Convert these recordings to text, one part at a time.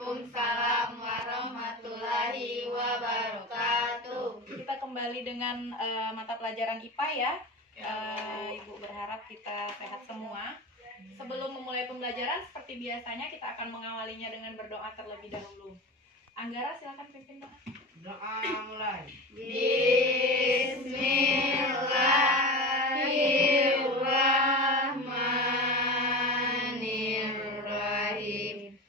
Waalaikumsalam warahmatullahi wabarakatuh. Kita kembali dengan mata pelajaran IPA ya. Ibu berharap kita sehat semua. Sebelum memulai pembelajaran, seperti biasanya kita akan mengawalinya dengan berdoa terlebih dahulu. Anggara, silakan pimpin doa. Doa mulai. Bismillahirrahmanirrahim.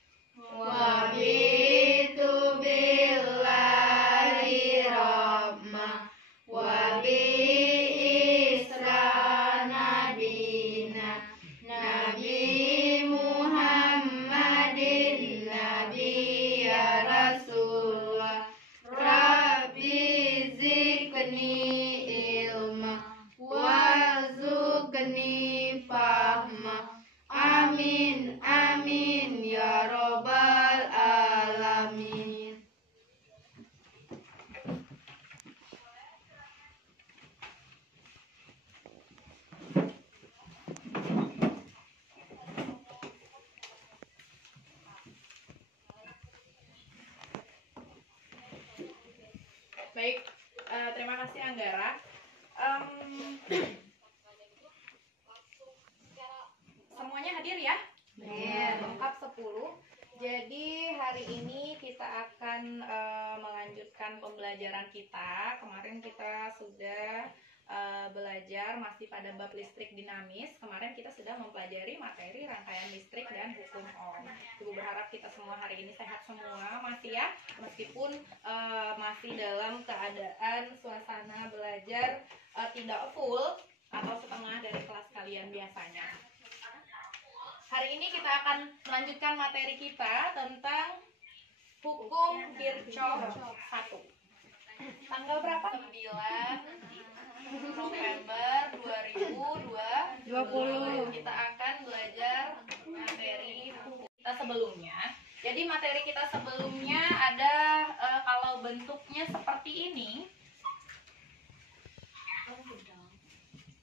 Wa bitu billahi rahmah wa bi isra nabina Nabi Muhammadin Nabi ya Rasulullah Rabbi zikni ilma warzuqni fahma amin amin ya robbal alamin. Baik, terima kasih Anggara. Semuanya hadir ya? Lengkap 10. Jadi hari ini kita akan melanjutkan pembelajaran kita. Kemarin kita sudah belajar masih pada bab listrik dinamis. Kemarin kita sudah mempelajari materi rangkaian listrik dan hukum Ohm. Ibu berharap kita semua hari ini sehat semua masih ya, meskipun masih dalam keadaan suasana belajar tidak full atau setengah dari kelas kalian biasanya. Hari ini kita akan melanjutkan materi kita tentang hukum Kirchhoff 1. Tanggal berapa? 9 November 2020. Kita akan belajar materi hukum kita sebelumnya. Jadi materi kita sebelumnya ada kalau bentuknya seperti ini.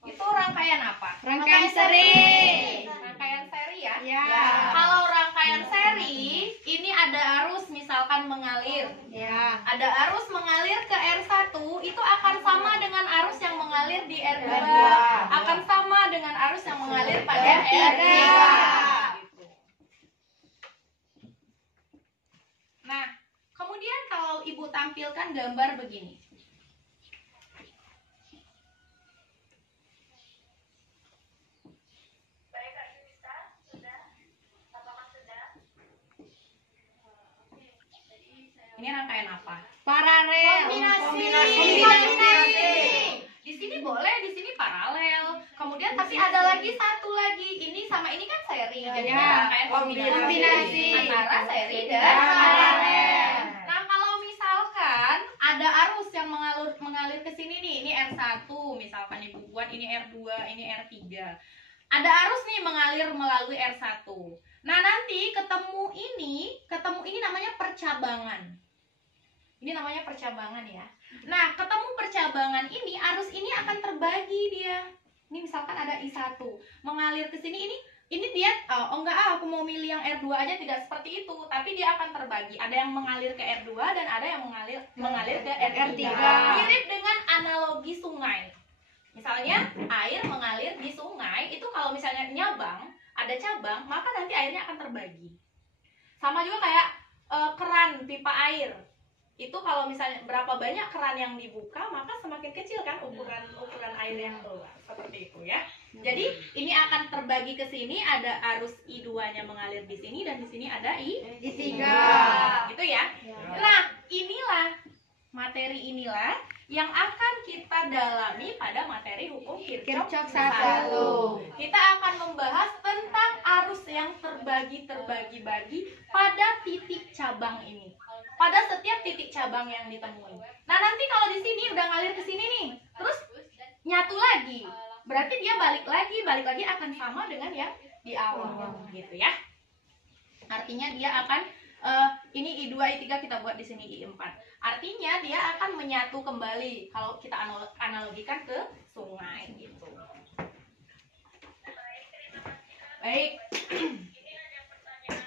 Itu rangkaian apa? Rangkaian seri. Rangkaian seri ya? Ya. Kalau rangkaian seri, ini ada arus misalkan mengalir. Ya. Ada arus mengalir ke R1, itu akan sama dengan arus yang mengalir di R2. Akan sama dengan arus yang mengalir pada R3. Gitu. Nah, kemudian kalau Ibu tampilkan gambar begini. Ini rangkaian apa? Paralel. Kombinasi. Di sini boleh, di sini paralel. Kemudian tapi ada lagi satu lagi. Ini sama ini kan seri. Jadi rangkaian kombinasi antara seri dan paralel. Nah, kalau misalkan ada arus yang mengalir ke sini nih. Ini R1 misalkan Ibu buat, ini R2, ini R3. Ada arus nih mengalir melalui R1. Nah, nanti ketemu ini namanya percabangan. Ini namanya percabangan ya. Nah, ketemu percabangan ini, arus ini akan terbagi dia. Ini misalkan ada I1 mengalir ke sini, ini dia aku mau milih yang R2 aja, tidak seperti itu, tapi dia akan terbagi. Ada yang mengalir ke R2 dan ada yang mengalir ke R3. Mirip dengan analogi sungai. Misalnya air mengalir di sungai, itu kalau misalnya nyabang, ada cabang, maka nanti airnya akan terbagi. Sama juga kayak keran pipa air. Itu kalau misalnya berapa banyak keran yang dibuka, maka semakin kecil kan ukuran air yang keluar. Seperti itu ya. Jadi ini akan terbagi ke sini, ada arus I2-nya mengalir di sini dan di sini ada I3. Gitu ya. Nah, materi inilah yang akan kita dalami pada materi hukum Kirchhoff 1. Kita akan membahas tentang arus yang terbagi-bagi pada titik cabang ini. Pada setiap titik cabang yang ditemui. Nah, nanti kalau di sini udah ngalir ke sini nih, terus nyatu lagi. Berarti dia balik lagi akan sama dengan yang di awal, gitu ya. Artinya dia akan ini I2, I3 kita buat di sini I4. Artinya dia akan menyatu kembali kalau kita analogikan ke sungai gitu. Baik. Ini ada pertanyaan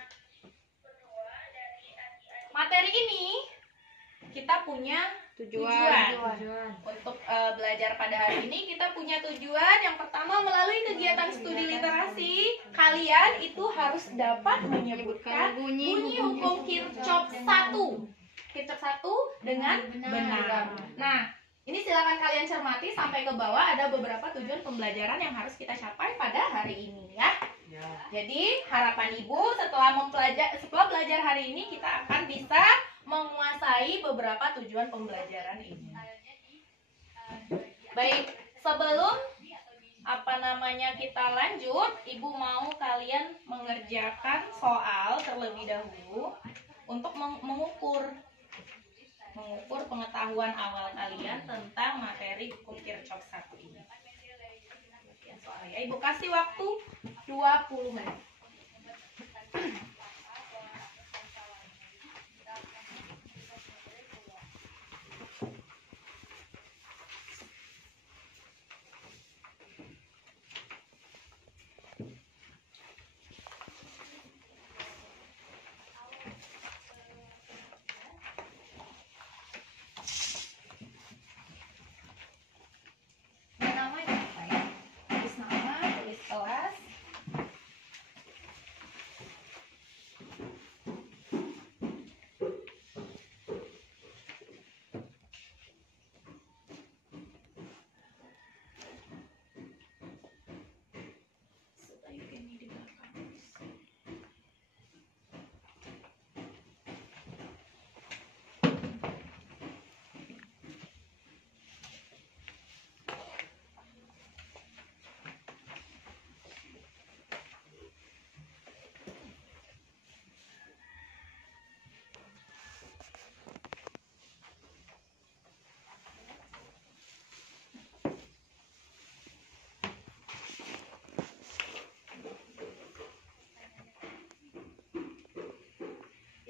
kedua dari Tujuan. Untuk belajar pada hari ini kita punya tujuan. Yang pertama, melalui kegiatan studi literasi, kalian itu harus dapat menyebutkan bunyi hukum Kirchhoff 1. Kirchhoff 1 dengan benar. Nah, ini silakan kalian cermati sampai ke bawah, ada beberapa tujuan pembelajaran yang harus kita capai pada hari ini ya. Jadi harapan Ibu setelah belajar hari ini kita akan bisa menguasai beberapa tujuan pembelajaran ini. Baik, sebelum kita lanjut, Ibu mau kalian mengerjakan soal terlebih dahulu untuk mengukur pengetahuan awal kalian tentang materi hukum Kirchhoff 1 ini. Ibu kasih waktu 20 menit.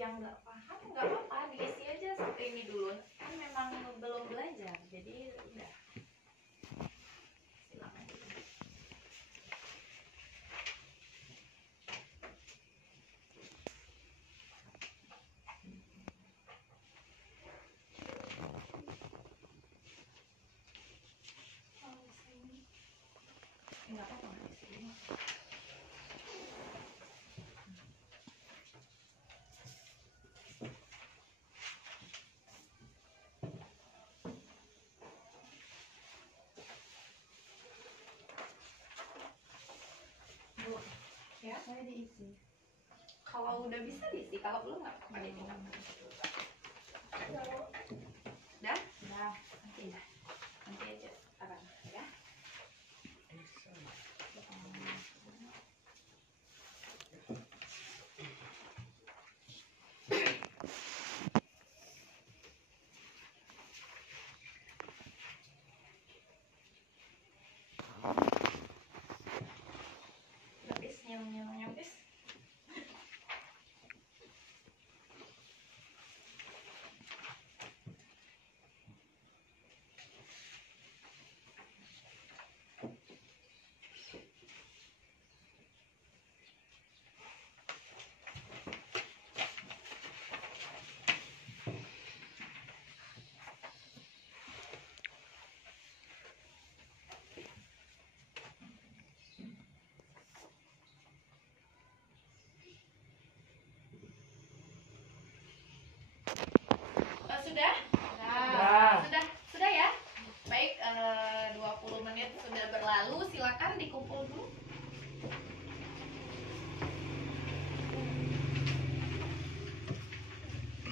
Yang nggak paham nggak apa-apa, diisi aja seperti ini dulu, kan memang belum belajar, jadi udah silakan. Nggak apa-apa, diisi. Ya, saya diisi. Kalau udah bisa diisi, kalau belum nggak apa-apa ditinggal. Udah? Udah. Nanti aja. Sekarang ya. Habis nyam habis. Sudah? Sudah ya? Baik, 20 menit sudah berlalu, silakan dikumpul dulu.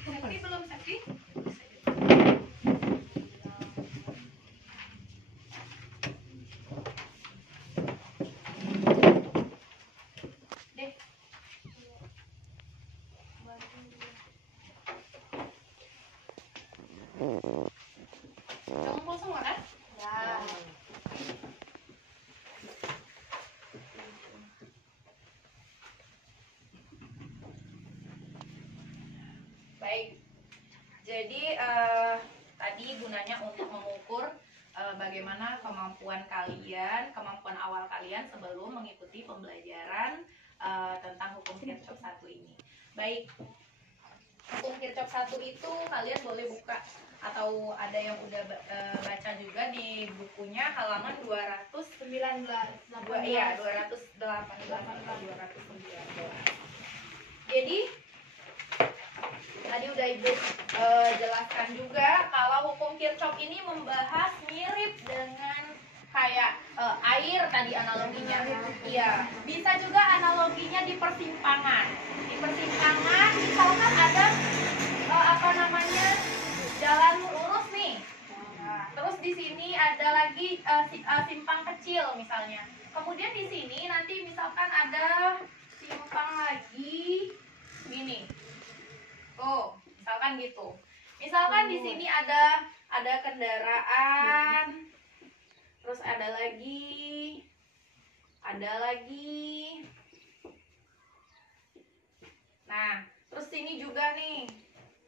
Sakti belum Sakti? Deh. Kumpul semua kan? Ya. Baik. Jadi tadi gunanya untuk mengukur bagaimana kemampuan awal kalian sebelum mengikuti pembelajaran tentang hukum Kirchhoff 1 ini. Baik. Hukum Kirchhoff 1 itu kalian boleh buka atau ada yang udah baca juga di bukunya halaman 219. Iya, 218 atau 219. Jadi tadi udah Ibu jelaskan juga kalau hukum Kirchhoff ini membahas mirip dengan kayak air tadi analoginya. Iya, bisa juga analoginya di persimpangan. Di persimpangan misalkan ada jalan lurus nih. Nah, terus di sini ada lagi simpang kecil misalnya. Kemudian di sini nanti misalkan ada simpang lagi gini. Oh, misalkan gitu. Misalkan di sini ada kendaraan, terus ada lagi. Nah, terus sini juga nih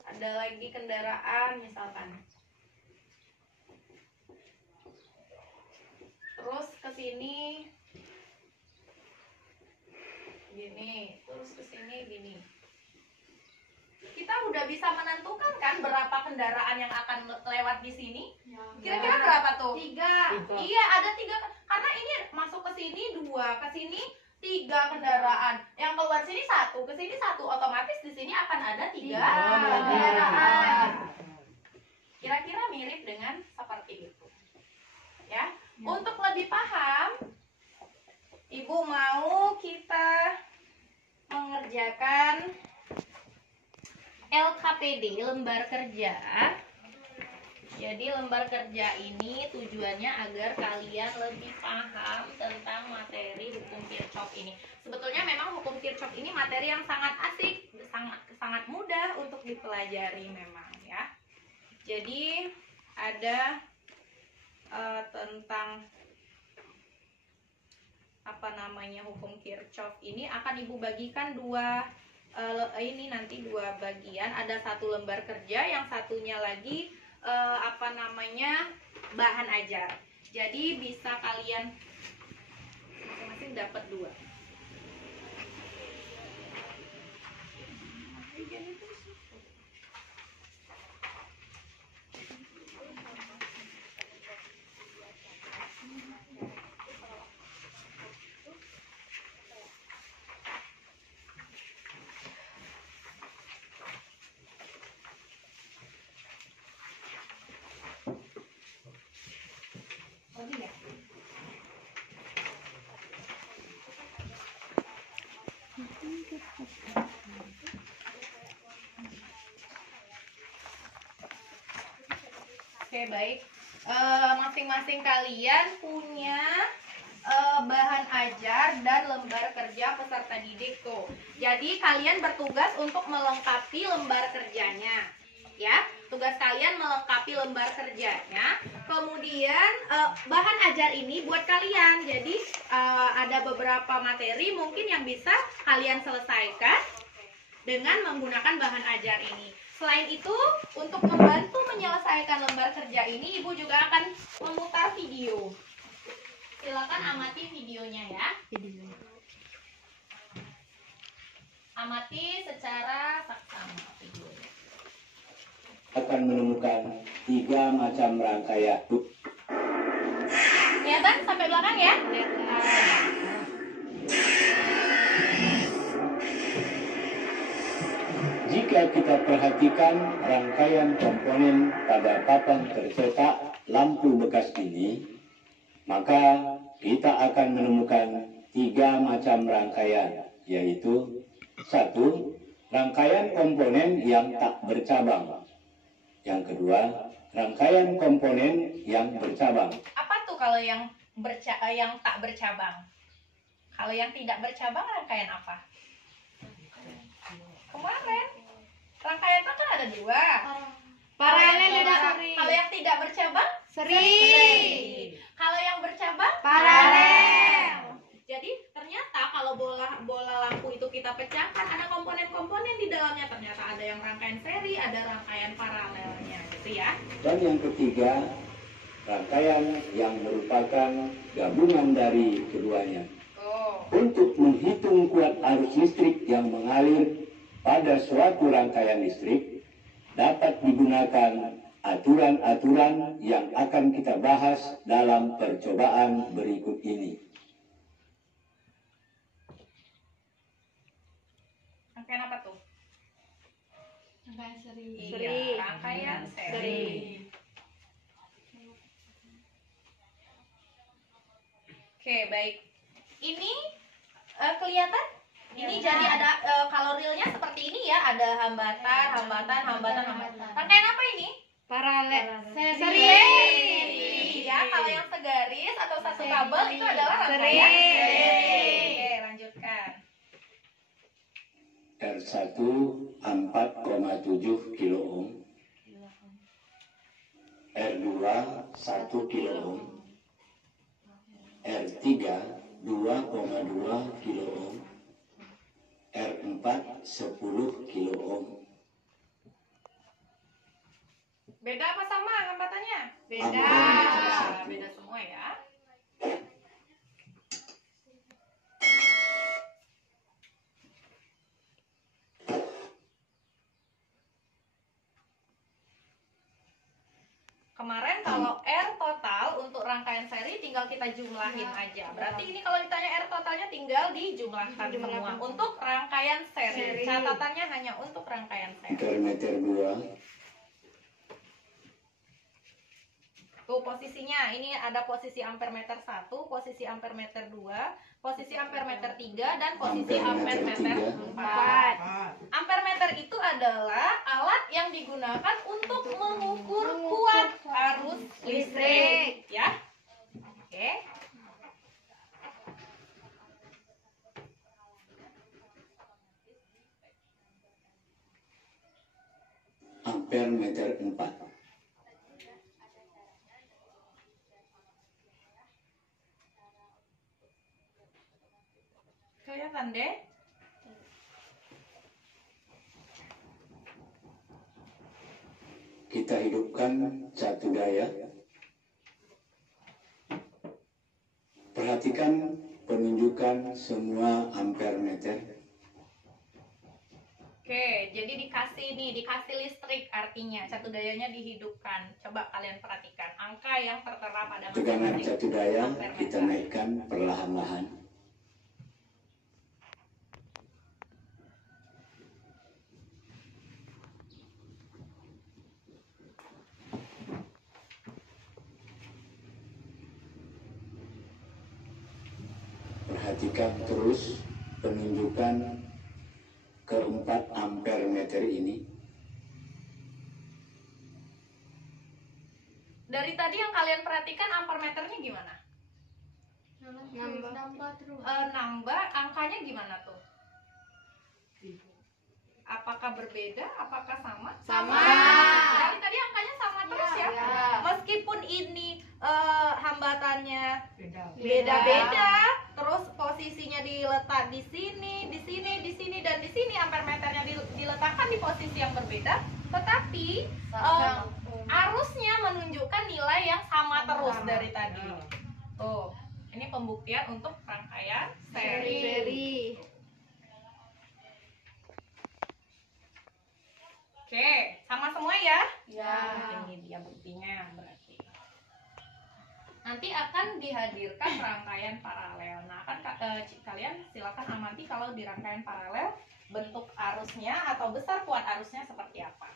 ada lagi kendaraan misalkan. Terus ke sini gini, terus ke sini gini. Kita udah bisa menentukan kan berapa kendaraan yang akan lewat di sini? Kira-kira berapa tuh? 3. Iya, ada 3. Karena ini masuk ke sini 2, ke sini 3 kendaraan. Yang keluar sini 1, ke sini 1. Otomatis di sini akan ada 3 kendaraan. Kira-kira mirip dengan seperti itu. Ya. Untuk lebih paham, Ibu mau kita mengerjakan LKPD, lembar kerja. Jadi lembar kerja ini tujuannya agar kalian lebih paham tentang materi hukum Kirchhoff ini. Sebetulnya memang hukum Kirchhoff ini materi yang sangat asik, sangat mudah untuk dipelajari memang ya. Jadi ada tentang hukum Kirchhoff ini akan Ibu bagikan ini nanti 2 bagian. Ada 1 lembar kerja, yang satunya lagi bahan ajar. Jadi bisa kalian masing-masing dapat 2. Oke, baik. Masing-masing kalian punya bahan ajar dan lembar kerja peserta didik tuh. Jadi kalian bertugas untuk melengkapi lembar kerjanya. Ya, tugas kalian melengkapi lembar kerjanya. Kemudian bahan ajar ini buat kalian. Jadi ada beberapa materi mungkin yang bisa kalian selesaikan dengan menggunakan bahan ajar ini. Selain itu, untuk membantu menyelesaikan lembar kerja ini, Ibu juga akan memutar video. Silakan amati videonya ya. Amati secara saksama videonya. Akan menemukan 3 macam rangkaian. Kelihatan sampai belakang ya? Jika kita perhatikan rangkaian komponen pada papan tercetak lampu bekas ini, maka kita akan menemukan 3 macam rangkaian, yaitu 1. Rangkaian komponen yang tak bercabang. Yang kedua, rangkaian komponen yang bercabang. Apa tuh kalau yang tak bercabang? Kalau yang tidak bercabang rangkaian apa? Kemarin rangkaian kan ada 2. Paralel dan seri. Kalau yang tidak bercabang Seri. Kalau yang bercabang Paralel. Jadi ternyata kalau bola lampu itu kita pecahkan, ada komponen-komponen di dalamnya. Ternyata ada yang rangkaian seri, ada rangkaian paralelnya gitu ya. Dan yang ketiga, rangkaian yang merupakan gabungan dari keduanya. Oh. Untuk menghitung kuat arus listrik yang mengalir pada suatu rangkaian listrik dapat digunakan aturan-aturan yang akan kita bahas dalam percobaan berikut ini. Rangkaian apa tuh? Rangkaian seri. Iya, rangkaian seri. Oke, baik. Ini kelihatan? Ini jadi ada kalau realnya seperti ini ya, ada hambatan. Rangkaian apa ini? Paralel. Seri. Ya, kalau yang segaris atau satu kabel itu adalah rangkaian seri. Oke, lanjutkan. R1 4,7 kilo ohm, R2 1 kilo ohm, R3 2,2 kilo ohm, R4 10 kilo ohm. Beda apa sama hambatannya? Beda. Beda semua ya. Kemarin kalau R total untuk rangkaian seri tinggal kita jumlahin aja. Berarti ini kalau ditanya R totalnya tinggal dijumlahkan semua. Untuk rangkaian seri. Catatannya hanya untuk rangkaian seri. Ampermeter 2, Tuh posisinya, ini ada posisi ampermeter 1, posisi ampermeter 2, posisi ampermeter 3, dan posisi ampermeter 4. Ampermeter itu adalah alat yang digunakan untuk mengukur kuat arus listrik, ya. Oke. ampermeter 4. Kelihatan deh. Kita hidupkan satu daya. Perhatikan penunjukan semua ampermeter. Oke, jadi dikasih listrik artinya satu dayanya dihidupkan. Coba kalian perhatikan angka yang tertera pada Tegangan masing-masing satu daya ampermeter. kita naikkan perlahan-lahan. Perhatikan terus penunjukan keempat ampermeter ini. Dari tadi yang kalian perhatikan ampermeternya gimana? Nambah terus. Nambah angkanya gimana tuh? Apakah berbeda? Apakah sama? Sama. Dari tadi angkanya sama terus ya. Ya. Meskipun ini hambatannya Beda. beda-beda, terus posisinya diletak di sini, dan di sini ampermeternya diletakkan di posisi yang berbeda, tetapi arusnya menunjukkan nilai yang sama terus dari tadi. Tuh, ini pembuktian untuk rangkaian seri. Oke, sama semua ya? Ya. Ini dia buktinya berarti. Nanti akan dihadirkan rangkaian paralel. Nah, kalian silakan amati kalau di rangkaian paralel bentuk arusnya atau besar kuat arusnya seperti apa.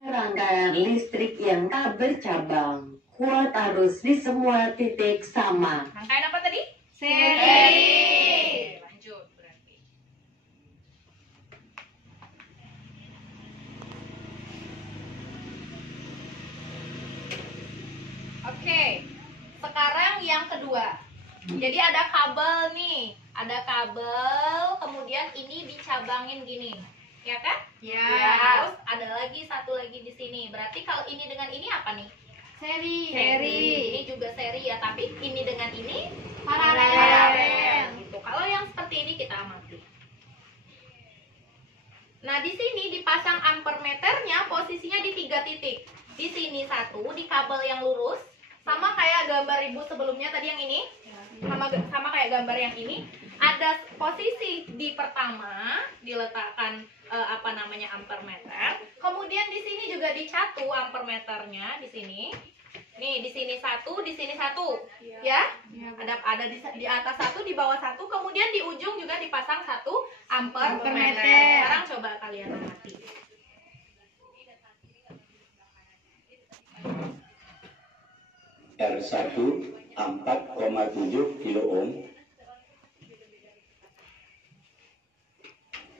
Rangkaian listrik yang tak bercabang, kuat arus di semua titik sama. Rangkaian apa tadi? Seri. Lanjut berarti. Oke, sekarang yang kedua. Jadi ada kabel nih, ada kabel, kemudian ini dicabangin gini, ya kan? Ya. Terus ada lagi satu lagi di sini. Berarti kalau ini dengan ini apa nih? Seri. Ini juga seri ya, tapi ini dengan ini Paralel. gitu. Kalau yang seperti ini kita amati. Nah, di sini dipasang ampermeternya posisinya di 3 titik. Di sini 1 di kabel yang lurus, sama kayak gambar ibu sebelumnya tadi yang ini. Sama kayak gambar yang ini. ada posisi di pertama diletakkan ampermeter. Kemudian di sini juga dicatu ampermeternya di sini. Nih, di sini satu, di sini satu, ya. Ada di atas satu, di bawah satu, kemudian di ujung juga dipasang satu ampermeter. Sekarang coba kalian amati. R1 4,7 kilo ohm,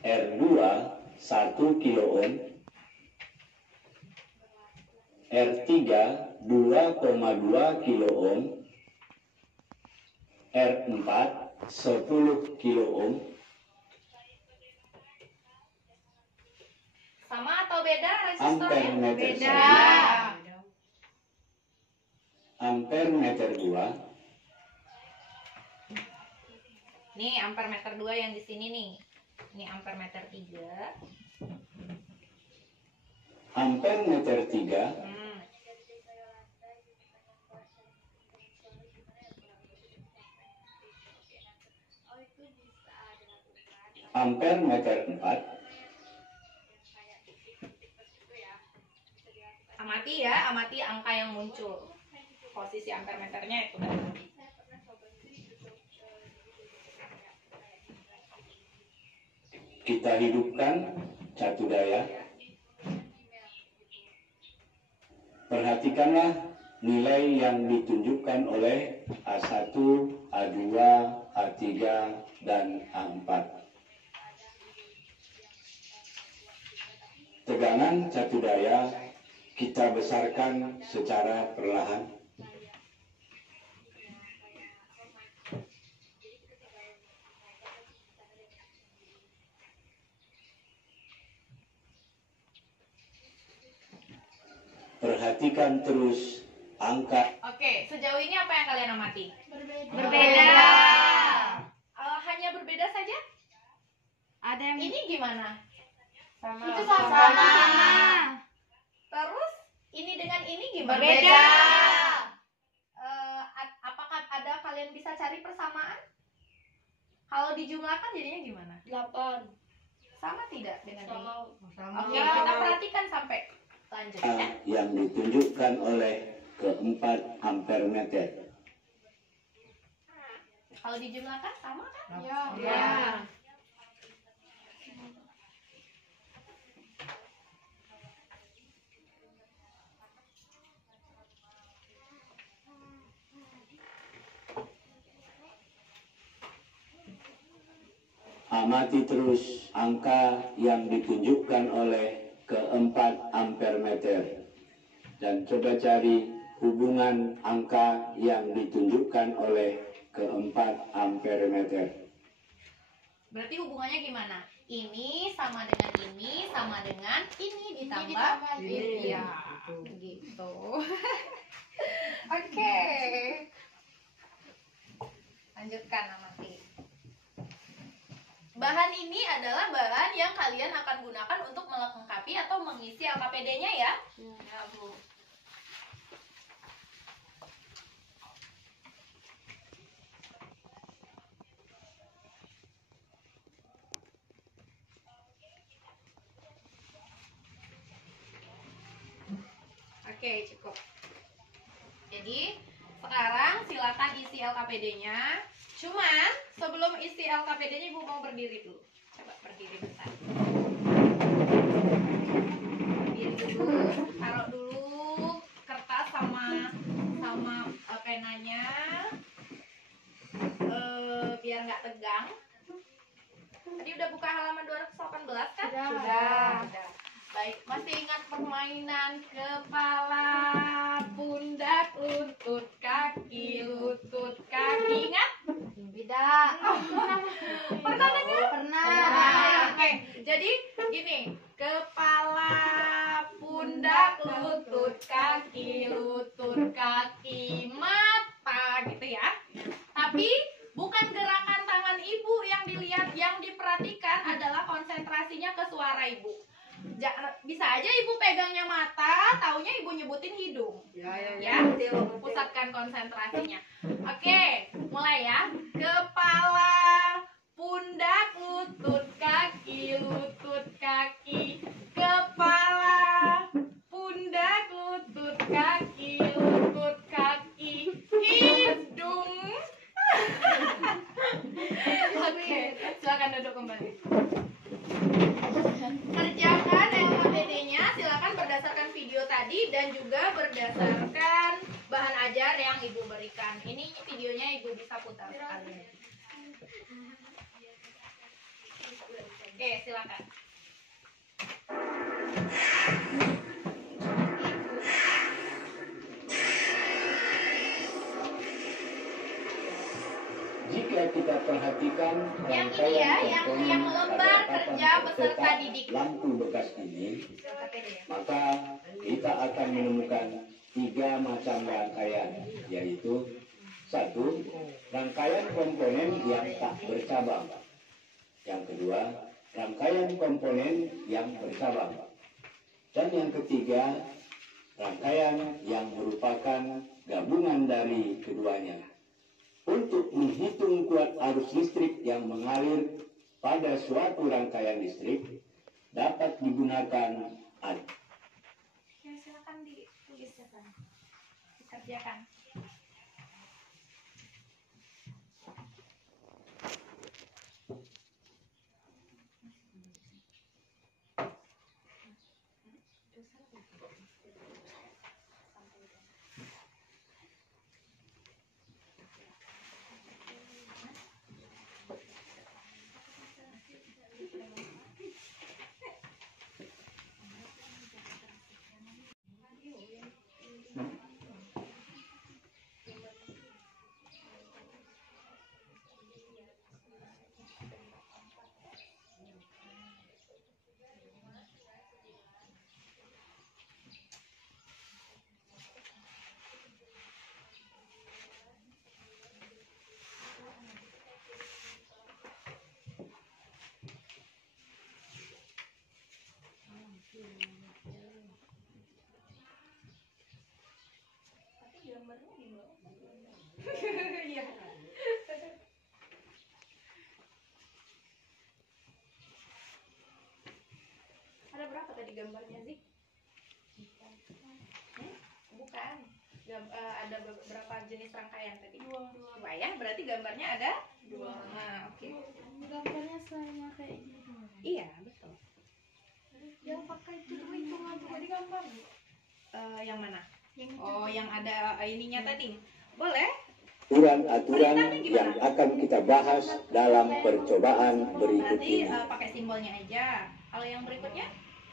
R2 1 kilo ohm, R3 2,2 kilo ohm, R4 10 kilo ohm. Sama atau beda resistornya? Ampermeter Beda. 1, ampermeter 2, Nih, ampermeter 2 yang di sini nih. Ini ampermeter 3. ampermeter 3, ampermeter 4, Amati ya, amati angka yang muncul. Posisi ampermeternya itu tadi. kita hidupkan catu daya. Perhatikanlah nilai yang ditunjukkan oleh A1, A2, A3, dan A4. Tegangan catu daya kita besarkan secara perlahan. Perhatikan terus angka. Oke, sejauh ini apa yang kalian amati? Berbeda. Hanya berbeda saja? Ada yang Ini gimana? itu sama. Terus ini dengan ini gimana? Berbeda. Apakah ada kalian bisa cari persamaan? Kalau dijumlahkan jadinya gimana? 8. Sama tidak dengan ini? Sama. Oke, kita perhatikan sampai lanjut ya. Yang ditunjukkan oleh keempat ampermeter. Kalau dijumlahkan sama kan? Ya. Amati terus angka yang ditunjukkan oleh keempat ampermeter dan coba cari hubungan angka yang ditunjukkan oleh keempat ampermeter. Berarti hubungannya gimana? Ini sama dengan ini sama dengan ini ditambah ini. Ya, gitu. Oke. Lanjutkan amati. Bahan ini adalah bahan yang kalian akan gunakan untuk melengkapi atau mengisi LKPD-nya ya. Ya, Bu. Oke, cukup. Jadi, sekarang silakan isi LKPD-nya. Cuman, sebelum isi LKPD-nya Ibu mau berdiri dulu. Coba berdiri bentar. Berdiri dulu, taruh dulu kertas sama penanya. Biar nggak tegang. Tadi udah buka halaman 218 kan? Sudah. Baik, masih ingat permainan kepala, pundak, lutut, kaki, ingat? Tidak. Pernah dengar? Pernah. Oke, jadi gini, kepala, pundak, lutut, kaki, mata, gitu ya. Tapi bukan gerakan tangan ibu yang dilihat, yang diperhatikan adalah konsentrasinya ke suara ibu. Bisa aja ibu pegangnya mata, taunya ibu nyebutin hidung. Ya, pusatkan konsentrasinya. Oke, mulai ya. Kepala, duduk kembali. Kerjakan LKPD-nya silakan berdasarkan video tadi dan juga berdasarkan bahan ajar yang Ibu berikan. Ini videonya Ibu bisa putar sekali. Oke, silakan. Jika kita perhatikan Yang ini ya, yang lembar kerja peserta didik. lampu bekas ini, LKPD ya. maka kita akan menemukan 3 macam rangkaian, yaitu 1. Rangkaian komponen yang tak bercabang. Yang kedua, rangkaian komponen yang bercabang. Dan yang ketiga, rangkaian yang merupakan gabungan dari keduanya. Untuk menghitung kuat arus listrik yang mengalir pada suatu rangkaian listrik, dapat digunakan Ya, silakan ditulis ya, Pak. Dikerjakan. Gambarnya di bawah. Iya. Ada berapa tadi gambarnya sih? Bukan. Ada beberapa jenis rangkaian tadi? Dua ya, berarti gambarnya ada 2. Nah, oke. Gambarnya sama kayak gitu. Iya, betul. Yang pakai hitungan cuma digambar. Yang mana? Oh, yang ada ininya tadi. Boleh? aturan-aturan yang akan kita bahas dalam percobaan berikut Berarti ini. pakai simbolnya aja. Kalau yang berikutnya?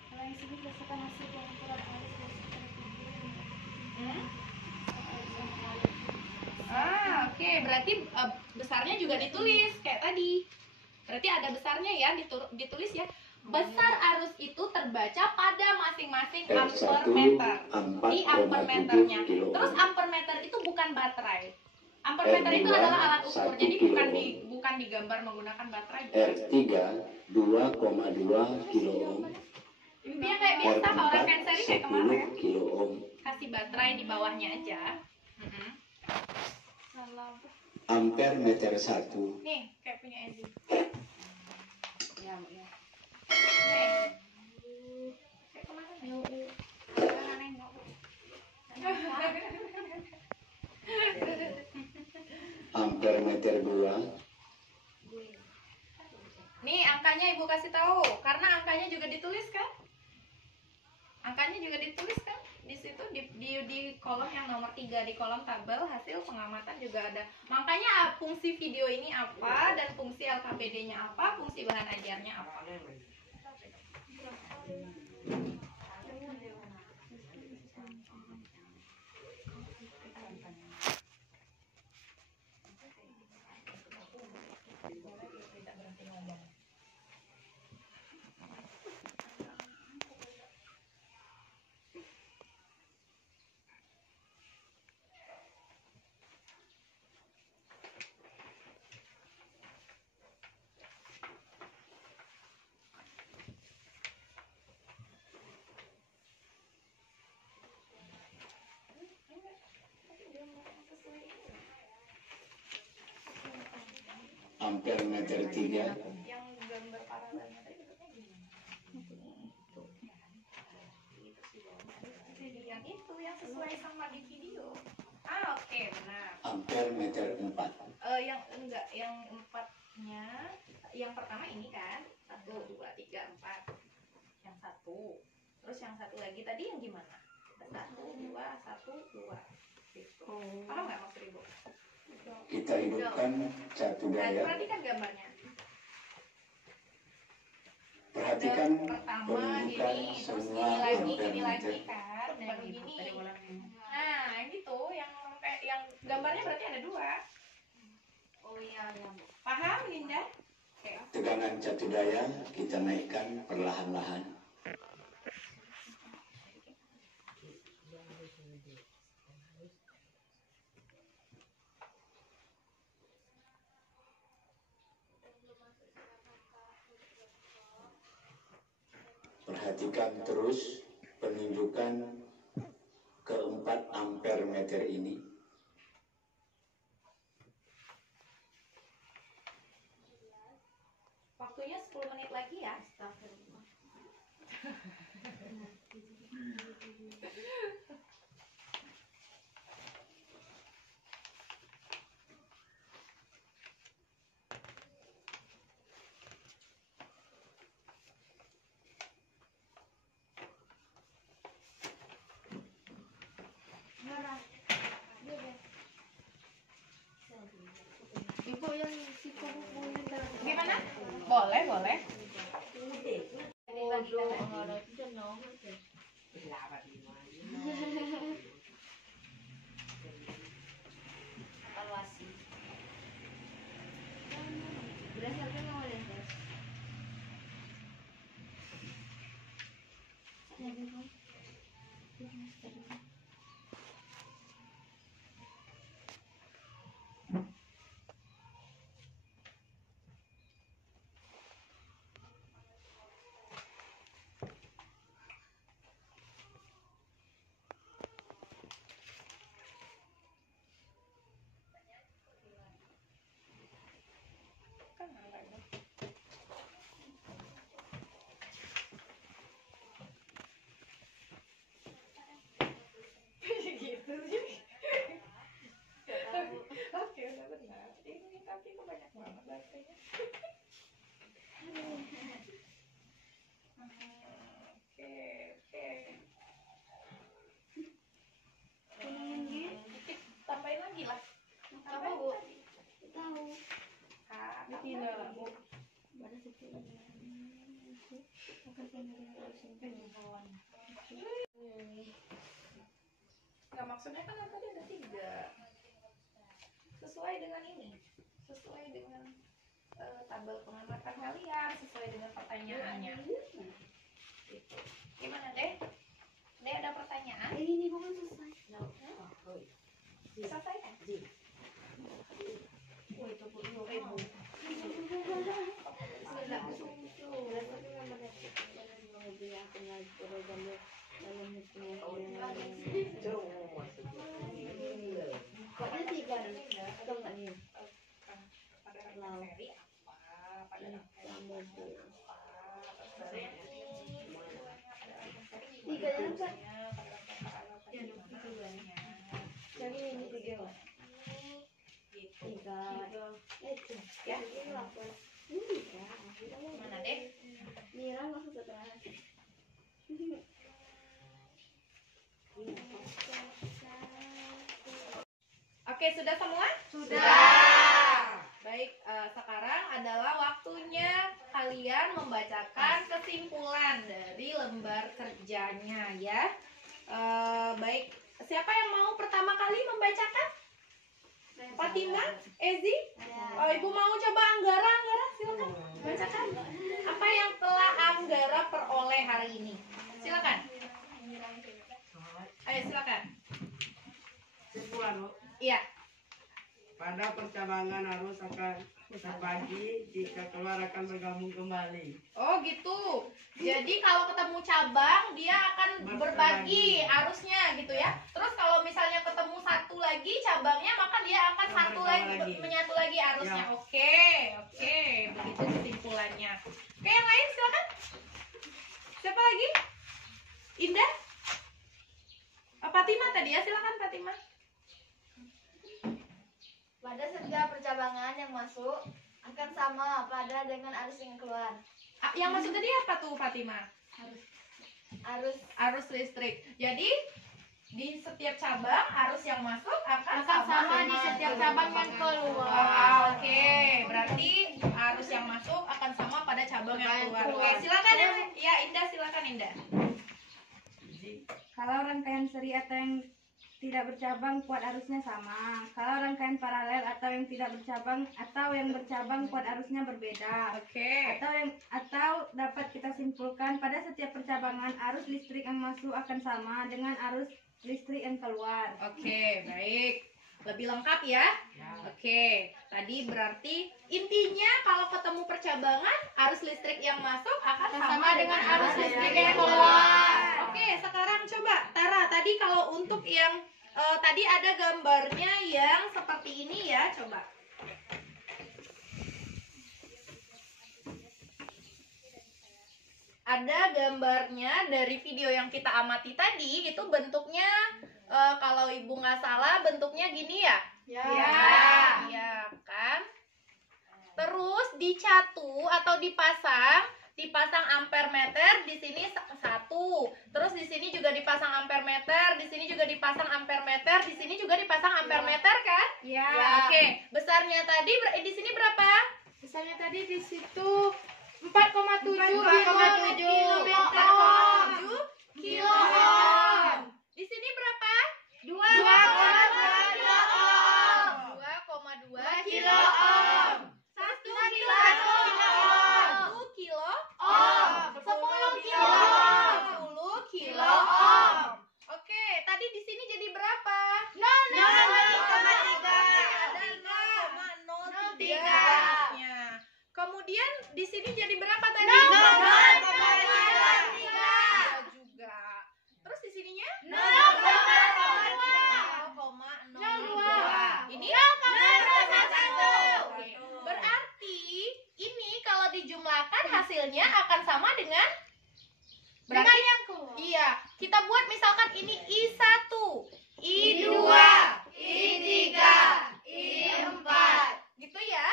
Kalau yang sini berdasarkan hasil pengukuran arus berdasarkan video. Hmm? Oke. Berarti besarnya juga ditulis kayak tadi. Berarti ada besarnya ya, ditulis ya. Besar arus itu terbaca pada masing-masing ampermeter. Di ampermeternya. Terus ampermeter itu bukan baterai. Ampermeter itu adalah alat ukur. Jadi bukan digambar menggunakan baterai. R3 2,2 kilo ohm. Dia kayak biasa kalau R4 referensi seri kayak kemarin. 10 kilo ohm. Kasih baterai di bawahnya aja. Salah. Ampere meter 1. Nih, kayak punya Ezi. Ya. Nih. Kayak kemarin. Jangan nengok. Ampere meter 2. Nih, angkanya Ibu kasih tahu. Karena angkanya juga ditulis kan? Angkanya juga ditulis kan? Di situ di kolom yang nomor 3 di kolom tabel hasil pengamatan juga ada. Makanya fungsi video ini apa dan fungsi LKPD-nya apa, fungsi bahan ajarnya apa. Ampere meter 3. Yang gambar paralelnya tadi bentuknya gimana? Yang itu yang sesuai sama di video. Oke, benar. Ampere meter 4. Yang enggak, yang 4-nya yang pertama ini kan 1, 2, 3, 4 yang satu, terus yang satu lagi tadi yang gimana? 1, 2, 1, 2 gitu. Paham nggak maksud ibu? Kita hidupkan satu Nah, daya. perhatikan gambarnya. Perhatikan Pertama penunjukan ini, terus semua ini lagi ampere kan, baru gini. Nah, gitu yang gambarnya berarti ada 2. Oh iya, iya. Paham, Linda? Oke. tegangan satu daya kita naikkan perlahan-lahan. Perhatikan terus penunjukan ke-4 ampere meter ini. Waktunya 10 menit lagi ya. Ibu yang si kuku Gimana? Boleh, boleh. evaluasi. Berdasarkan nomor lintas. Gitu. Oke, udah benar. Ini tapi kok banyak banget baterainya. Oke, oke. Dikit tambahin lagi lah. Apa, Bu? Tahu. Tidak lah, Bu. Pada sepuluh. Nggak, maksudnya kan tadi ada 3. Sesuai dengan ini. Sesuai dengan tabel pengamatan kalian, sesuai dengan pertanyaannya. Gitu. Gimana, Deh? Deh ada pertanyaan? Ini bukan selesai. Selesai kan? Oh, itu Bu. Ibu. Pokoknya 3 atau enggak nih? Pada seri apa? Pada tiga yang apa? Jadi ini 3 Pak. 3. Ya. Ini Mana, Deh? Mira masuk ke kelas. Oke, sudah semua? Baik, sekarang adalah waktunya kalian membacakan kesimpulan dari lembar kerjanya ya. Baik, siapa yang mau pertama kali membacakan? Fatima, Ezi? Oh, Ibu mau coba Anggara, silakan bacakan. Apa yang telah Anggara peroleh hari ini? Silakan. Ayo silakan. Kesimpulan, Bu. Iya. Pada percabangan harus akan terbagi, jika keluar akan bergabung kembali. Oh gitu. Jadi kalau ketemu cabang dia akan berbagi arusnya gitu ya. Terus kalau misalnya ketemu satu lagi cabangnya maka dia akan satu lagi menyatu lagi arusnya. Ya. Oke. Begitu kesimpulannya. Oke, yang lain silakan. Siapa lagi? Indah? Fatima tadi ya, silakan Fatima. Pada setiap percabangan yang masuk akan sama pada dengan arus yang keluar. Yang masuk tadi apa tuh Fatima? Arus listrik. Jadi di setiap cabang arus yang masuk akan sama di setiap cabang yang keluar. Oke, berarti arus yang masuk akan sama pada cabang yang keluar. Oke, silakan ya Indah, silakan Indah. Kalau rangkaian seri atau yang tidak bercabang kuat arusnya sama. Kalau rangkaian paralel atau yang tidak bercabang atau yang bercabang kuat arusnya berbeda. Oke. Atau dapat kita simpulkan pada setiap percabangan arus listrik yang masuk akan sama dengan arus listrik yang keluar. Oke, baik. Lebih lengkap ya? Oke, tadi berarti intinya kalau ketemu percabangan arus listrik yang masuk akan sama dengan arus listrik yang keluar. Oke, sekarang coba Tara, tadi kalau untuk yang tadi ada gambarnya yang seperti ini ya, coba. Ada gambarnya dari video yang kita amati tadi, itu bentuknya kalau ibu nggak salah bentuknya gini ya? Ya kan? Terus dicatu atau dipasang ampere meter di sini 1. Terus di sini juga dipasang ampere meter, di sini juga dipasang ampere meter, di sini juga dipasang ampere meter kan? Ya. Oke, besarnya tadi di sini berapa? Besarnya tadi di situ 4,7 kilo. Di sini berapa? 2,2 kilo ohm. 1 kilo ohm. 10 kilo ohm. Oke, tadi di sini jadi berapa? 0,3. Ada 0,03. Kemudian di sini jadi berapa tadi? 0,3 juga. Terus di sininya? 0,02. Ini 0,01. Berarti ini kalau dijumlahkan hasilnya akan sama dengan berarti yang keluar. Iya, kita buat misalkan ini I1, I2, I3, I4. Gitu ya?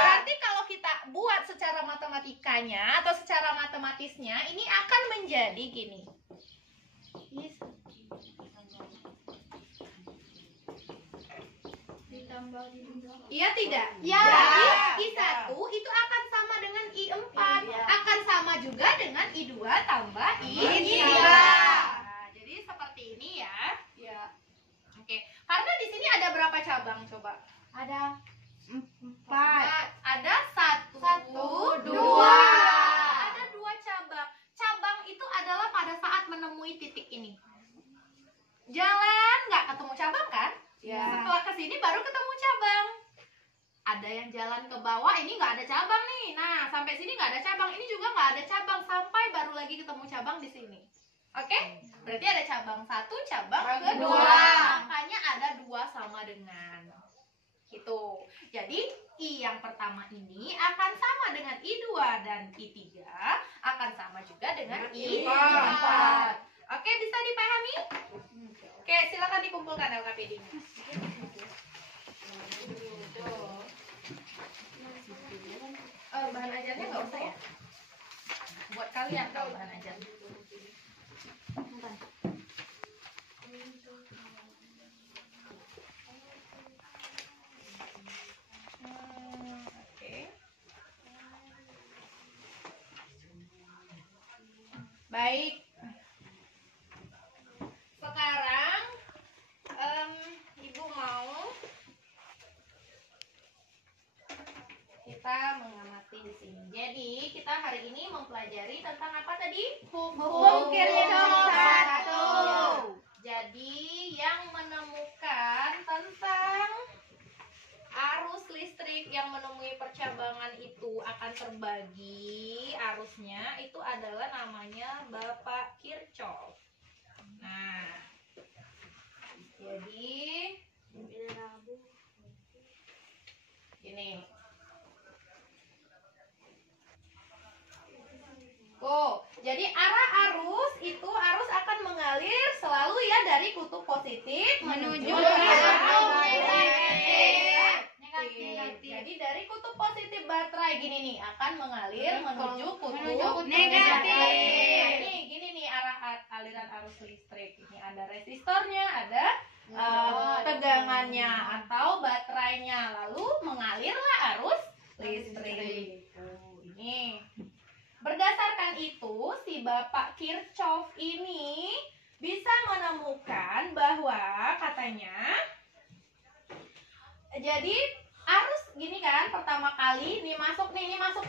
Berarti kalau kita buat secara matematikanya atau secara matematisnya ini akan menjadi gini. Iya tidak? Ya. Jadi I1 itu akan sama dengan I4, akan sama juga dengan I2 tambah I3. Nah, jadi seperti ini ya. Oke. Karena di sini ada berapa cabang coba? Ada 4. Ada 1, 2. Ada 2 cabang. Cabang itu adalah pada saat menemui titik ini. Jalan nggak ketemu cabang kan? Setelah kesini baru ketemu cabang. Ada yang jalan ke bawah, ini nggak ada cabang nih. Nah, sampai sini nggak ada cabang, ini juga nggak ada cabang, sampai baru lagi ketemu cabang di sini. Oke? Berarti ada cabang 1, cabang kedua. Makanya ada 2 sama dengan. Gitu. Jadi I yang pertama ini akan sama dengan I2 dan I3 akan sama juga dengan I4. Oke, bisa dipahami? Oke, silakan dikumpulkan LKPD-nya. Bahan ajarnya nggak usah ya? Buat kalian kalau bahan ajar. Baik. Sekarang Ibu mau kita mengamati di sini. Jadi kita hari ini mempelajari tentang apa tadi? Hukum Kirchhoff 1. Jadi yang menemukan tentang arus listrik yang menemui percabangan itu akan terbagi arusnya itu adalah namanya Bapak Kirchhoff. Nah, jadi ini. Jadi arah arus itu arus akan mengalir selalu ya dari kutub positif menuju ke kutub negatif. Jadi dari kutub positif kayak gini nih, akan mengalir menuju kutub negatif. Nih, gini nih arah aliran arus listrik. Ini ada resistornya, ada tegangannya atau baterainya, lalu mengalirlah arus listrik. Ini berdasarkan itu si Bapak Kirchhoff ini bisa menemukan bahwa katanya jadi arus gini kan, pertama kali ini masuk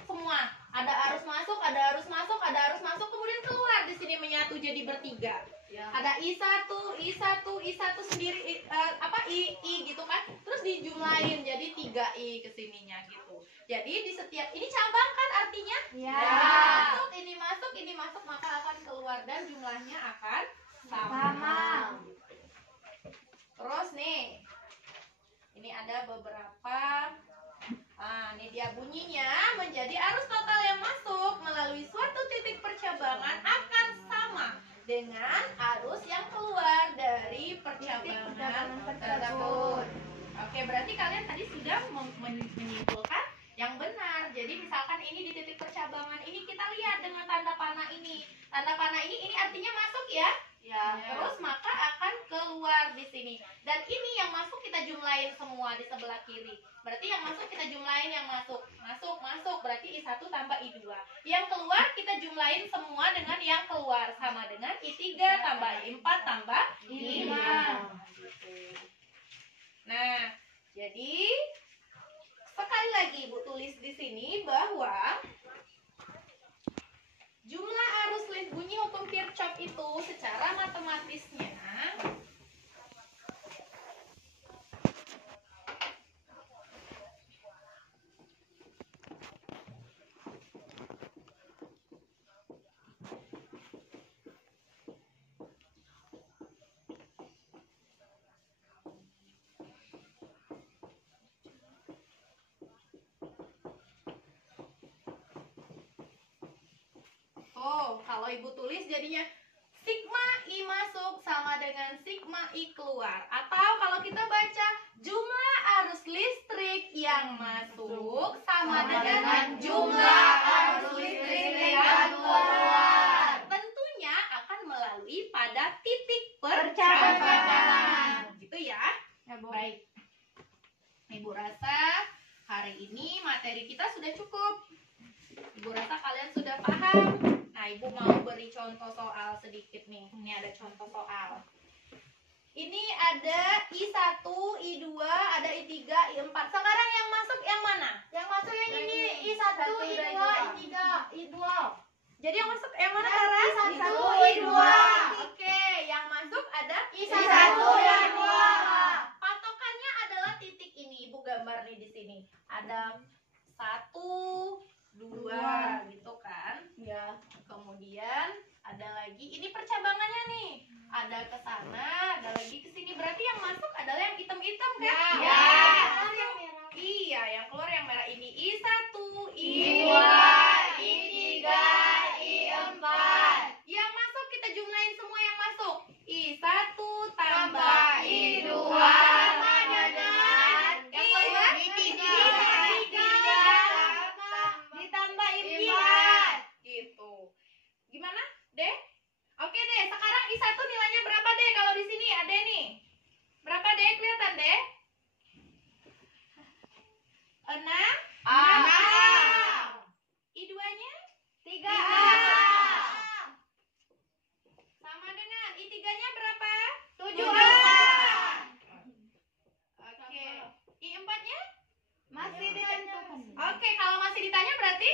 semua. Ada arus masuk, ada arus masuk, ada arus masuk, kemudian keluar di sini menyatu jadi bertiga. Ada I1 sendiri I gitu kan. Terus dijumlahin jadi 3I kesininya gitu. Jadi di setiap ini cabang kan artinya? Ini masuk maka akan keluar dan jumlahnya akan sama. Terus nih. Ini ada beberapa. Ini dia bunyinya, menjadi arus total yang masuk melalui suatu titik percabangan akan sama dengan arus yang keluar dari percabangan tersebut. Oke, berarti kalian tadi sudah menyimpulkan yang benar. Jadi misalkan ini di titik percabangan ini kita lihat dengan tanda panah ini. Tanda panah ini artinya masuk ya? Terus maka akan keluar di sini. Dan ini yang masuk kita jumlahin semua di sebelah kiri. Berarti yang masuk kita jumlahin yang masuk. Masuk. Berarti I1 tambah I2. Yang keluar kita jumlahin semua dengan yang keluar. Sama dengan I3 tambah I4 tambah I5. Nah, jadi sekali lagi Ibu tulis di sini bahwa jumlah arus listrik bunyi hukum Kirchhoff itu secara matematisnya kalau Ibu tulis jadinya sigma I masuk sama dengan sigma I keluar. Atau kalau kita baca jumlah arus listrik yang masuk sama dengan jumlah arus listrik yang keluar. Tentunya akan melalui pada titik percabangan. Gitu ya. Baik. Ibu rasa hari ini materi kita sudah cukup. Ibu rasa kalian sudah paham. Nah, Ibu mau beri contoh soal sedikit nih. Ini ada contoh soal. Ini ada I1, I2, ada I3, I4. Sekarang yang masuk yang mana? Yang masuk yang ini I1, I2, I3, I2. Jadi yang masuk yang mana, Tara? I1, I2. Oke, yang masuk ada I1, I2. Patokannya adalah titik ini. Ibu gambar nih di sini. Ada 1, 2 gitu kan? Ya. Kemudian ada lagi ini percabangannya nih. Ada ke sana, ada lagi ke sini. Berarti yang masuk adalah yang hitam-hitam kan? Ya. Iya, yang keluar yang merah ini I1, I2, I3, I4. Yang masuk kita jumlahin semua yang masuk. I1 tambah I2 sama dengan yang keluar I3 ditambah I4 gitu. Gimana, Deh? Oke, Deh. Sekarang I1 nilainya berapa, Deh? Kalau di sini ada nih. Berapa, Deh? Kelihatan, Deh? 6. I2-nya 3A. sama dengan I3-nya berapa? 7A. Oke. I4-nya? Masih ditentukan. Oke, kalau masih ditanya berarti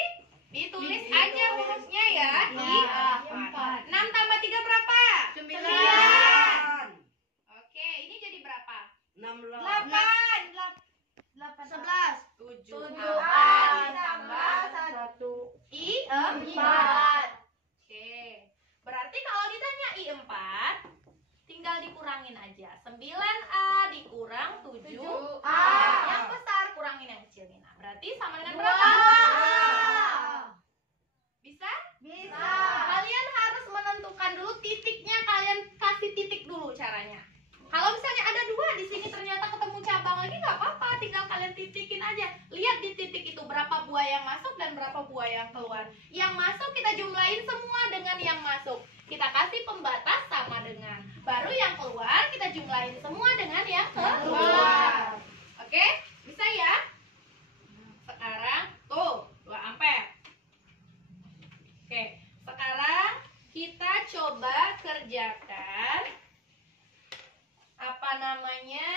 ditulis aja hurufnya ya. I4. 6 tambah 3 berapa? 9. Oke, ini jadi berapa? 16. 11. 7A tambah 1 I4. Oke. Berarti kalau ditanya I4 tinggal dikurangin aja. 9A dikurang 7A. Yang besar kurangin yang kecil nih. Nah, berarti sama dengan berapa? Bisa? Bisa. Kalian harus menentukan dulu titiknya, kalian kasih titik dulu caranya. Kalau misalnya ada 2 di sini ternyata ketemu cabang lagi nggak apa-apa, tinggal kalian titikin aja. Lihat di titik itu berapa buah yang masuk dan berapa buah yang keluar. Yang masuk kita jumlahin semua dengan yang masuk. Kita kasih pembatas sama dengan. Baru yang keluar kita jumlahin semua dengan yang keluar. Oke? Bisa ya? Sekarang tuh 2 ampere. Oke, sekarang kita coba kerjakan apa namanya?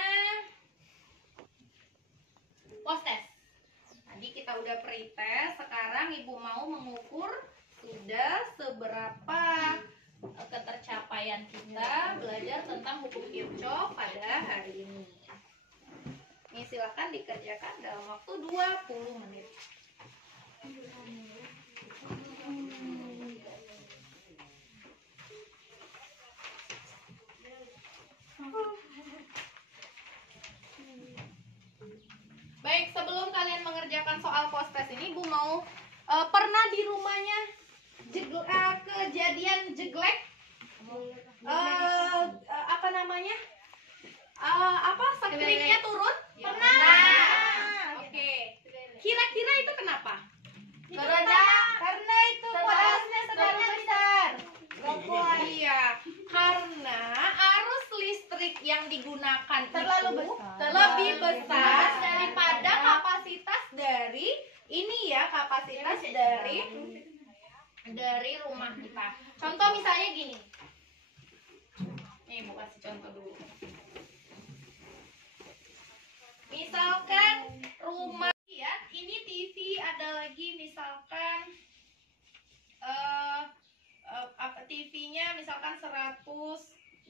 Post test. Tadi kita udah pretest, sekarang Ibu mau mengukur sudah seberapa ketercapaian kita belajar tentang hukum Kirchhoff pada hari ini. Ini silakan dikerjakan dalam waktu 20 menit. Baik, sebelum kalian mengerjakan soal post test ini, Bu mau pernah di rumahnya kejadian jeglek? Apa namanya? Screennya turun? Pernah. Oke. Kira-kira itu kenapa? Karena itu kuadratnya terlalu besar. Iya, karena arus listrik yang digunakan Terlalu itu besar. lebih besar daripada kapasitas dari ini ya, kapasitas dari rumah kita. Contoh misalnya gini. Nih, Bu kasih contoh dulu. Misalkan rumah ya, ini TV ada lagi misalkan TV-nya misalkan 100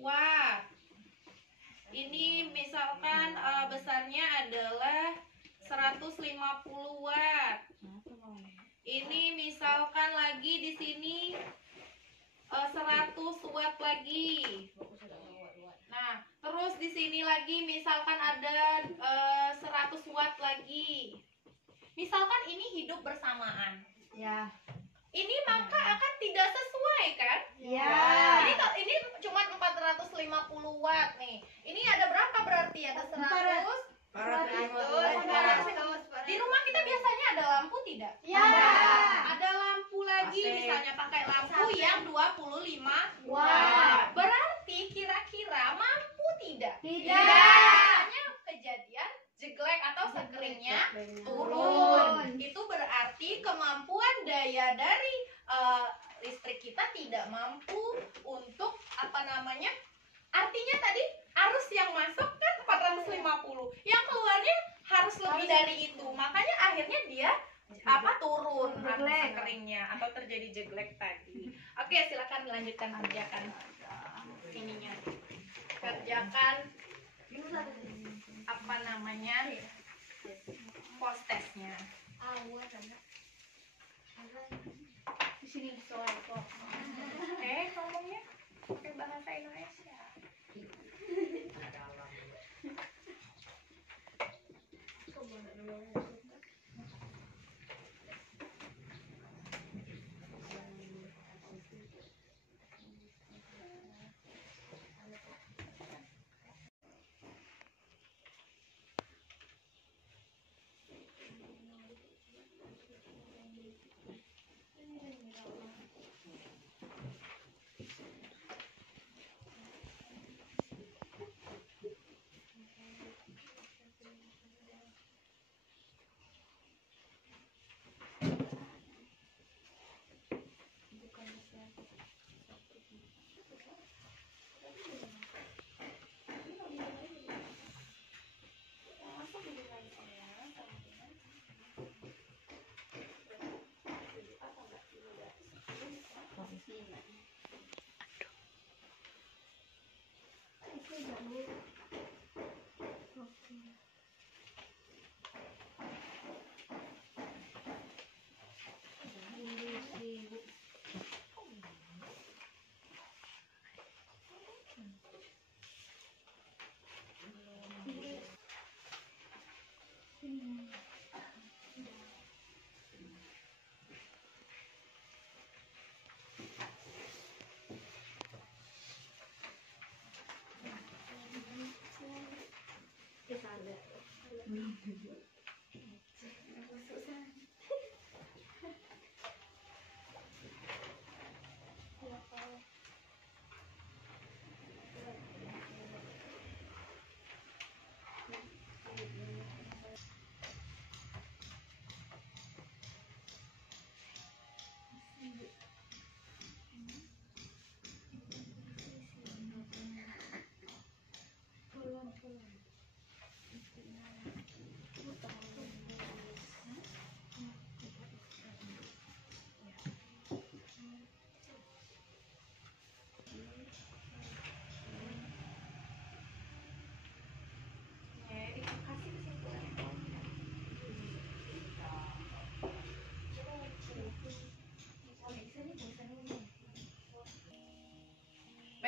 watt. Ini misalkan besarnya adalah 150 watt. Ini misalkan lagi di sini 100 watt lagi. Nah, terus di sini lagi misalkan ada 100 watt lagi. Misalkan ini hidup bersamaan. Ya. Ini maka akan tidak sesuai kan? Ya. Ini cuma 450 watt nih. Ini ada berapa berarti? Ada 100. 450. Di rumah kita biasanya ada lampu tidak? Ya. Ada lampu lagi, AC. misalnya pakai lampu yang 25 Wah. watt. Berarti kira-kira mampu tidak? Tidak. Hanya kejadian jeglek atau sekeringnya turun. Itu berarti kemampuan daya dari listrik kita tidak mampu untuk apa namanya? Artinya tadi arus yang masuk kan 450, yang keluarnya harus lebih dari itu. Makanya akhirnya dia turun arus sekeringnya atau terjadi jeglek tadi. Oke, silakan dilanjutkan kerjakan ininya. Kerjakan apa namanya? Post testnya. Di sini soal kok. Ngomongnya pakai bahasa Indonesia.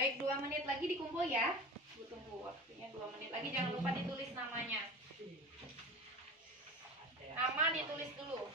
Baik, 2 menit lagi dikumpul ya. Bu tunggu waktunya 2 menit lagi. Jangan lupa ditulis namanya. Nama ditulis dulu.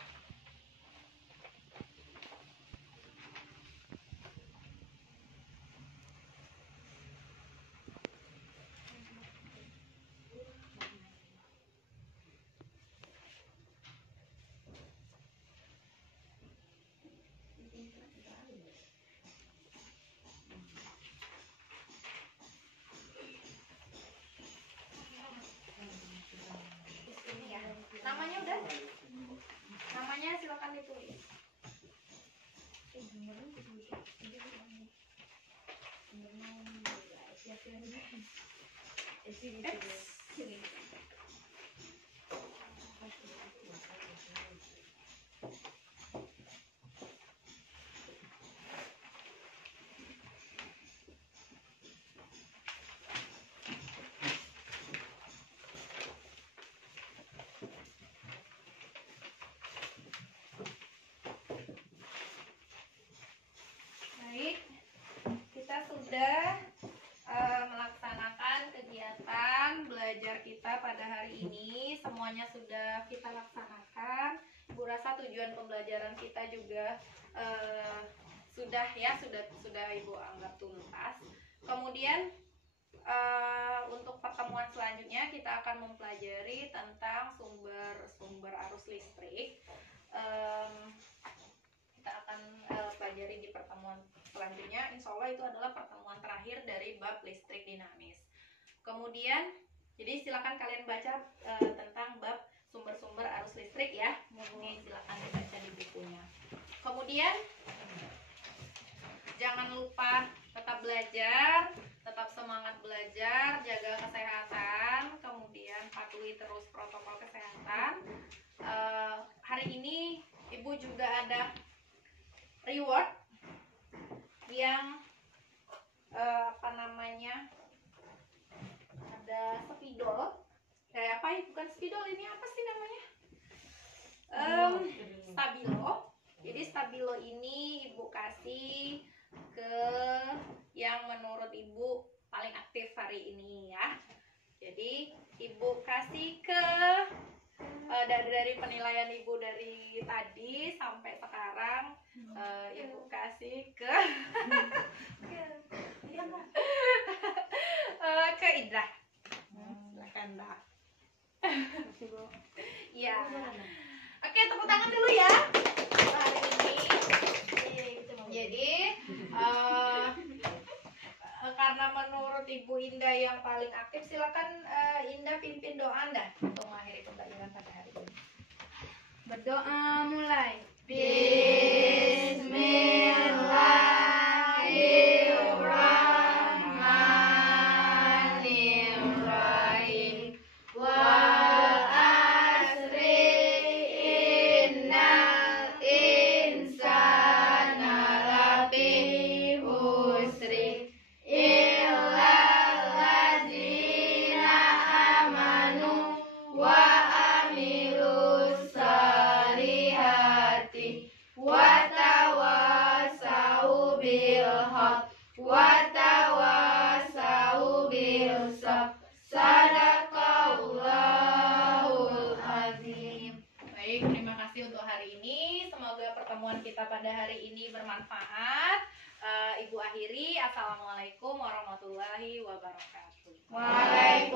Ini ya. Namanya udah? Namanya silakan ditulis. Baik, kita sudah melaksanakan kegiatan belajar kita pada hari ini. Semuanya sudah kita laksanakan. Ibu rasa tujuan pembelajaran kita juga sudah Ibu anggap tuntas. Kemudian untuk pertemuan selanjutnya kita akan mempelajari tentang sumber arus listrik. Kita akan pelajari di pertemuan selanjutnya. Insya Allah itu adalah pertemuan terakhir dari bab listrik dinamis. Kemudian, jadi silakan kalian baca tentang bab sumber-sumber arus listrik ya. Ini silakan dibaca di bukunya. Kemudian, jangan lupa tetap belajar, tetap semangat belajar, jaga kesehatan, kemudian patuhi terus protokol kesehatan. Hari ini Ibu juga ada reward yang ada spidol. Kayak apa? Bukan spidol, ini apa sih namanya? Stabilo. Jadi stabilo ini Ibu kasih ke yang menurut Ibu paling aktif hari ini ya. Jadi Ibu kasih ke dari penilaian Ibu dari tadi sampai sekarang, Ibu kasih ke ke Indra. Silakan, Mbak. Ya. Oke, tepuk tangan dulu ya untuk hari ini. Jadi karena menurut Ibu Indah yang paling aktif, silakan Indah pimpin doa Anda untuk mengakhiri pembelajaran pada hari ini. Berdoa mulai. Bismillahirrahmanirrahim. Wal asri innal insana lafi husri illal ladzina amanu wa amilus solihati wa tawasau bil haq wa tawasau bil sabr. Sadaqallahul azim. Baik, terima kasih untuk hari ini. Semoga pertemuan kita pada hari ini bermanfaat. Ibu akhiri, assalamualaikum warahmatullahi wabarakatuh. Waalaikumsalam.